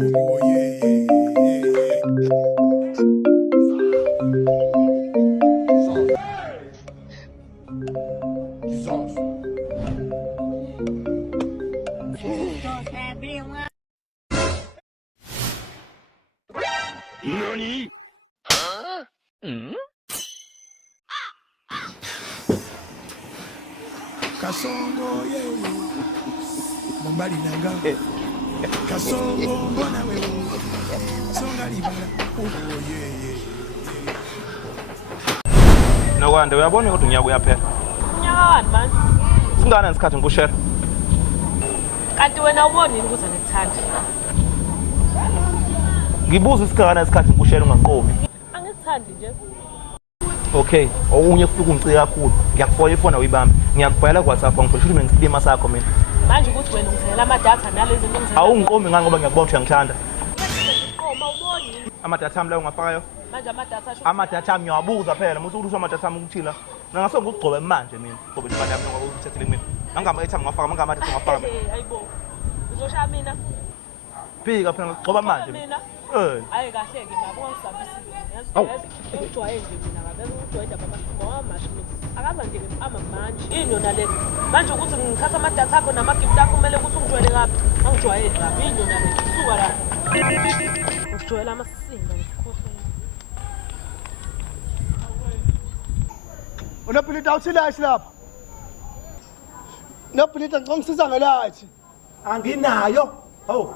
Oh yeah, NANI?Kasongo yeah, Mambali nanga. Kasongo mbona wewe. Songa libala. Oh yeah. Nokwande uyabona ukuthi unyaka uyaphela. Unyaka wani manje? Singana nesikhathi ngikushare. Kanti wena ubonini ukuthi angikuthandi? Ngibuza isikhathi nesikhathi ngikushare unganqobi. Angikuthandi nje. Okay, okunye futhi ungicike kakhulu. Ngiyakufola ifoni awuyibambi. Ngiyakubhala ku WhatsApp ngifuna ukuthi ngisilima sakho mina. Manje ukuthi wena ungithela ama-data nalezi zinto ongithela. Awungiqomi ngani ngoba ngiyakubona ukuthi uyangithanda. Qoma uboni. Ama-data ami layo ungafakayo? Manje ama-data asho. Ama-data ami ngiyawabuza phela, muthi ukuthi ama-data ami ukuthila. Ngase ngikugcobe manje mina. Ngoba imali yami ngoba uthethele mina. Ngama-airtime ngafaka, ngama-data ngafaka mina. Hayibo. Uzoshaya mina? Phika phela ngigcoba manje. Mina? Hayi kahle ke baba ungisabisile. Yazi ujwayele mina ngabeka ujwayele baba mashi akaza nje ngifama manje. Yini yona le? Manje ukuthi ngithatha ama-data akho nama-gift akho kumele ukuthi ungijwayele kabi. Angijwayele kabi. Yini yona le? Suka la. Ngijwayele amasinga ngikhohle. Unapilita uthilashi lapha. Unapilita ngicela ngisiza ngelathi. Anginayo. Oh.